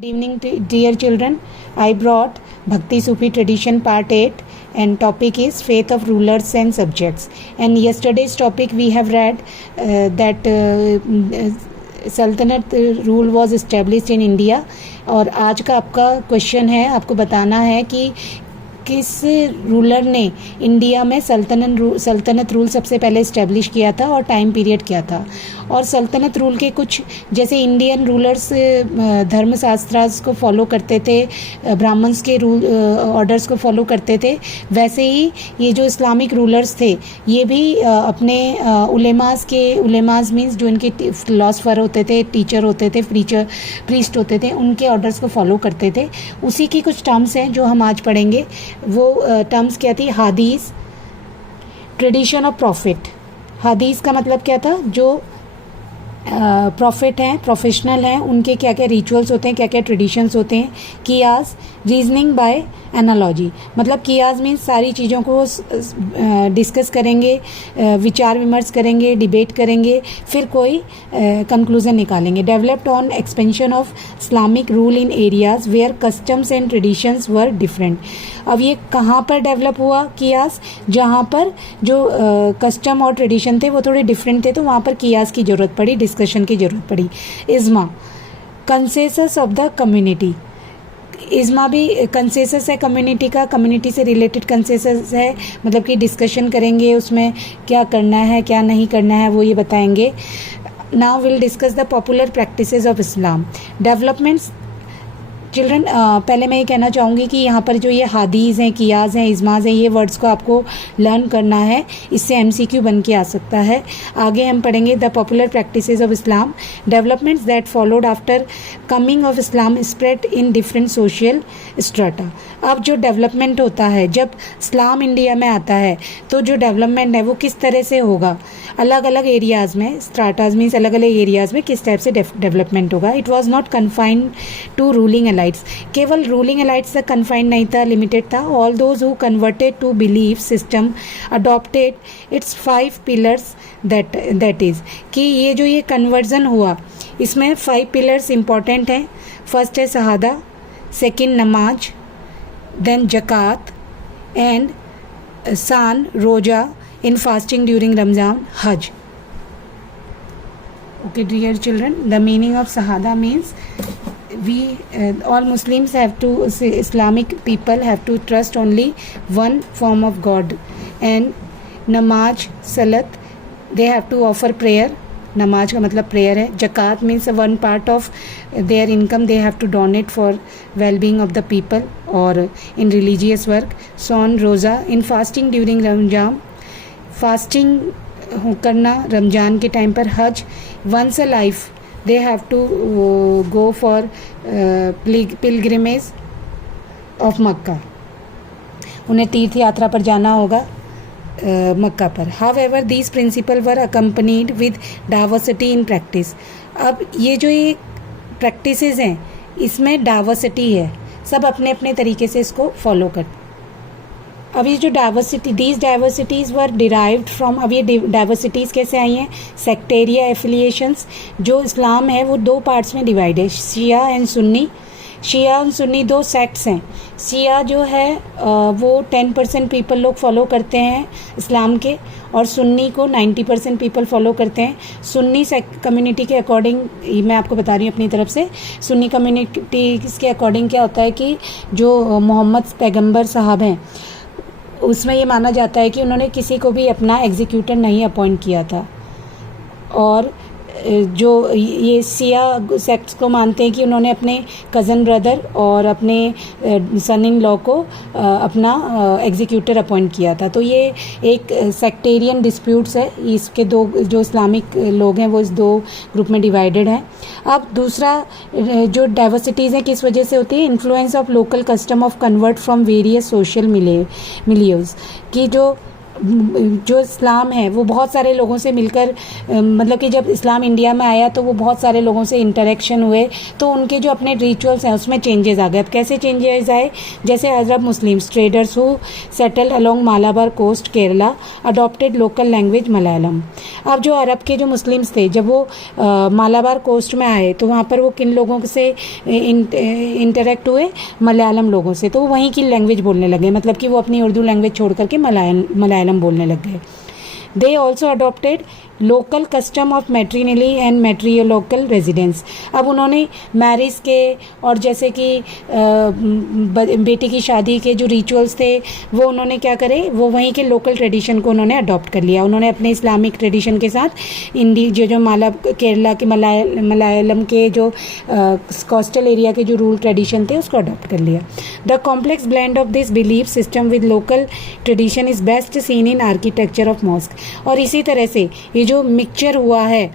Good evening, dear children. I brought Bhakti Sufi tradition part 8 and topic is faith of rulers and subjects. And yesterday's topic we have read that सल्तनत rule was established in India. और आज का आपका question है, आपको बताना है कि किस रूलर ने इंडिया में सल्तनत रूल सबसे पहले इस्टेब्लिश किया था और टाइम पीरियड क्या था। और सल्तनत रूल के कुछ, जैसे इंडियन रूलर्स धर्मशास्त्रास को फॉलो करते थे, ब्राह्मण्स के रूल ऑर्डर्स को फॉलो करते थे, वैसे ही ये जो इस्लामिक रूलर्स थे ये भी अपने उलेमास मीन्स जो इनके फिलोसफर होते थे, टीचर होते थे, प्रीस्ट होते थे, उनके ऑर्डर्स को फॉलो करते थे। उसी की कुछ टर्म्स हैं जो हम आज पढ़ेंगे। वो टर्म्स क्या थी? हादीस, ट्रेडिशन ऑफ प्रॉफिट। हादीस का मतलब क्या था? जो प्रॉफिट हैं, प्रोफेशनल हैं, उनके क्या क्या रिचुअल्स होते हैं, क्या क्या ट्रेडिशंस होते हैं। कियास, रीजनिंग बाय एनालॉजी, मतलब कियास मीन्स सारी चीज़ों को डिस्कस करेंगे, विचार विमर्श करेंगे, डिबेट करेंगे, फिर कोई कंक्लूजन निकालेंगे। Developed on expansion of Islamic rule in areas where customs and traditions were different. अब ये कहाँ पर डेवलप हुआ कियास? जहाँ पर जो कस्टम और ट्रेडिशन थे वो थोड़े डिफरेंट थे, तो वहाँ पर कियास की ज़रूरत पड़ी, डिस्कशन की ज़रूरत पड़ी। इज़्मा, कंसेंसस ऑफ द कम्युनिटी। इज़्मा भी कंसेंसस है कम्युनिटी का, कम्युनिटी से रिलेटेड कंसेंसस है, मतलब कि डिस्कशन करेंगे, उसमें क्या करना है क्या नहीं करना है वो ये बताएंगे। Now will discuss the popular practices of Islam. Developments. Children, पहले मैं ये कहना चाहूँगी कि यहाँ पर जो ये हादीज़ हैं, कियास हैं, इज़्माज़ हैं, ये वर्ड्स को आपको लर्न करना है, इससे MCQ बन के आ सकता है। आगे हम पढ़ेंगे the popular practices of Islam. Developments that followed after coming of Islam spread in different social strata. अब जो डेवलपमेंट होता है, जब इस्लाम इंडिया में आता है तो जो डेवलपमेंट है वो किस तरह से होगा? अलग अलग एरियाज़ में, स्ट्राटाज मीन्स अलग अलग एरियाज़ में किस टाइप से डेवलपमेंट होगा। It was not confined to ruling elites, केवल रूलिंग एलाइट्स तक कन्फाइंड नहीं था, लिमिटेड था। All those who converted to belief system adopted its 5 pillars, that is कि ये जो ये कन्वर्जन हुआ इसमें 5 पिलर्स इंपॉर्टेंट हैं। फर्स्ट है शहादा, सेकंड नमाज, देन जक़ात एंड सान, रोजा, in fasting during Ramzan, Hajj. Okay, dear children, the meaning of Shahada means we all Muslims have to, Islamic people have to trust only one form of God, and namaz, salat, they have to offer prayer. नमाज का मतलब prayer है। जक़ात means 1 part of their income they have to donate for well-being of the people or in religious work. सौन, रोज़ा, in fasting during Ramzan, fasting करना रमज़ान के time पर। हज, once a life they have to go for pilgrimage of Mecca, उन्हें तीर्थ यात्रा पर जाना होगा मक्का पर। However these principle were accompanied with diversity in practice. अब ये जो ये प्रैक्टिसेस हैं इसमें डाइवर्सिटी है, सब अपने अपने तरीके से इसको फॉलो करते। अब ये जो diversity, these diversities were derived from, अब ये डाइवर्सिटीज़ कैसे आई हैं? सेक्टेरिया एफिलिएशंस। जो इस्लाम है वो 2 पार्ट्स में डिवाइड है, शिया एंड सुन्नी। शिया और सुन्नी 2 सेक्ट्स हैं। शिया जो है वो 10% पीपल लोग फॉलो करते हैं इस्लाम के, और सुन्नी को 90% पीपल फॉलो करते हैं। सुन्नी कम्युनिटी के अकॉर्डिंग, मैं आपको बता रही हूँ अपनी तरफ से, सुन्नी कम्युनिटी के अकॉर्डिंग क्या होता है कि जो मोहम्मद पैगम्बर साहब हैं उसमें ये माना जाता है कि उन्होंने किसी को भी अपना एग्जीक्यूटर नहीं अपॉइंट किया था। और जो ये सिया सेक्ट्स को मानते हैं कि उन्होंने अपने कज़न ब्रदर और अपने सन इन लॉ को अपना एग्जीक्यूटर अपॉइंट किया था। तो ये एक सेक्टेरियन डिस्प्यूट्स है, इसके 2 जो इस्लामिक लोग हैं वो इस 2 ग्रुप में डिवाइडेड हैं। अब दूसरा जो डाइवर्सिटीज़ हैं किस वजह से होती है? Influence of local custom of convert from various social milieus, कि जो जो इस्लाम है वो बहुत सारे लोगों से मिलकर मतलब कि जब इस्लाम इंडिया में आया तो वो बहुत सारे लोगों से इंटरेक्शन हुए, तो उनके जो अपने रिचुअल्स हैं उसमें चेंजेस आ गए। अब कैसे चेंजेस आए? जैसे Arab Muslims traders who settled along Malabar coast Kerala adopted local language Malayalam. अब जो अरब के जो मुस्लिम्स थे जब वो मालाबार कोस्ट में आए तो वहाँ पर वो किन लोगों से इंटरेक्ट हुए? मलयालम लोगों से। तो वो वहीं की लैंग्वेज बोलने लगे, मतलब कि वो अपनी उर्दू लैंग्वेज छोड़ करके मलयालम बोलने लग गए। They also adopted local custom of matriliny and matrilocal residence. अब उन्होंने मैरिज के और जैसे कि बेटी की शादी के जो रिचुअल्स थे वो उन्होंने क्या करे, वो वहीं के लोकल ट्रेडिशन को उन्होंने अडॉप्ट कर लिया। उन्होंने अपने इस्लामिक ट्रेडिशन के साथ जो केरला के मलयालम के जो कोस्टल एरिया के जो रूल ट्रेडिशन थे उसको अडॉप्ट कर लिया। The complex blend of this belief system with local tradition is best seen in architecture of mosque. और इसी तरह से ये जो मिक्सचर हुआ है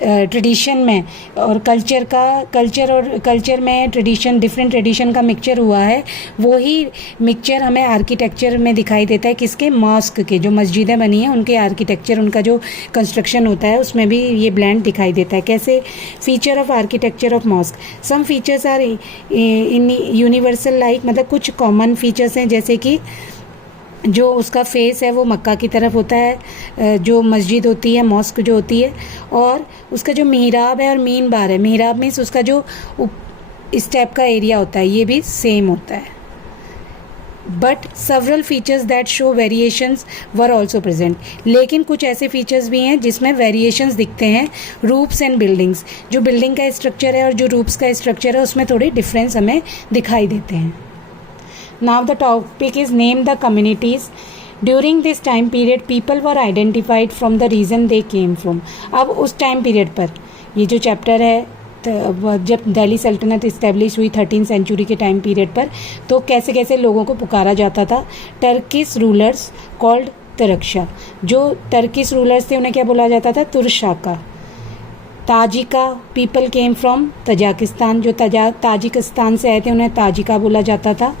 ट्रेडिशन में और कल्चर में ट्रेडिशन, डिफरेंट ट्रेडिशन का मिक्सचर हुआ है, वो ही मिक्सचर हमें आर्किटेक्चर में दिखाई देता है। किसके? मॉस्क के। जो मस्जिदें बनी हैं उनके आर्किटेक्चर, उनका जो कंस्ट्रक्शन होता है उसमें भी ये ब्लेंड दिखाई देता है। कैसे? Feature of architecture of mosque, some features are in universal like, मतलब कुछ कॉमन फीचर्स हैं जैसे कि जो उसका फेस है वो मक्का की तरफ होता है, जो मस्जिद होती है, मॉस्क जो होती है, और उसका जो मिहराब है और मीन बार है, मिहराब मीन्स उसका जो इस टाइप का एरिया होता है ये भी सेम होता है। But several features that show variations were also present, लेकिन कुछ ऐसे फीचर्स भी हैं जिसमें वेरिएशंस दिखते हैं। रूप्स एंड बिल्डिंग्स, जो बिल्डिंग का स्ट्रक्चर है और जो रूप्स का स्ट्रक्चर है उसमें थोड़े डिफरेंस हमें दिखाई देते हैं। Now the topic is name the communities. During this time period people were identified from the region they came from. अब उस टाइम पीरियड पर ये जो चैप्टर है जब दिल्ली सल्तनत इस्टेब्लिश हुई 13th सेंचुरी के टाइम पीरियड पर, तो कैसे कैसे लोगों को पुकारा जाता था? टर्किश रूलर्स कॉल्ड तरक्शा। जो टर्किश रूलर्स थे उन्हें क्या बोला जाता था? तुर्शाका। ताजिका पीपल केम फ्रॉम तजाकिस्तान, जो ताजिकिस्तान से आए थे उन्हें ताजिका बोला जाता था।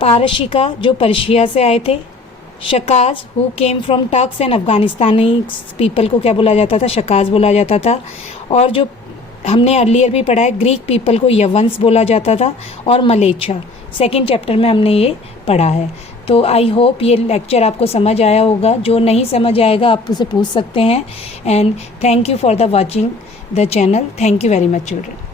पारशिका जो पर्शिया से आए थे। शकाज who came from Turks and Afghanistani people को क्या बोला जाता था? शकाज बोला जाता था। और जो हमने अर्लियर भी पढ़ा है ग्रीक पीपल को यवंस बोला जाता था। और मलेच्छा सेकंड चैप्टर में हमने ये पढ़ा है। तो आई होप ये लेक्चर आपको समझ आया होगा। जो नहीं समझ आएगा आप उसे पूछ सकते हैं। And thank you for the watching the channel. Thank you very much children.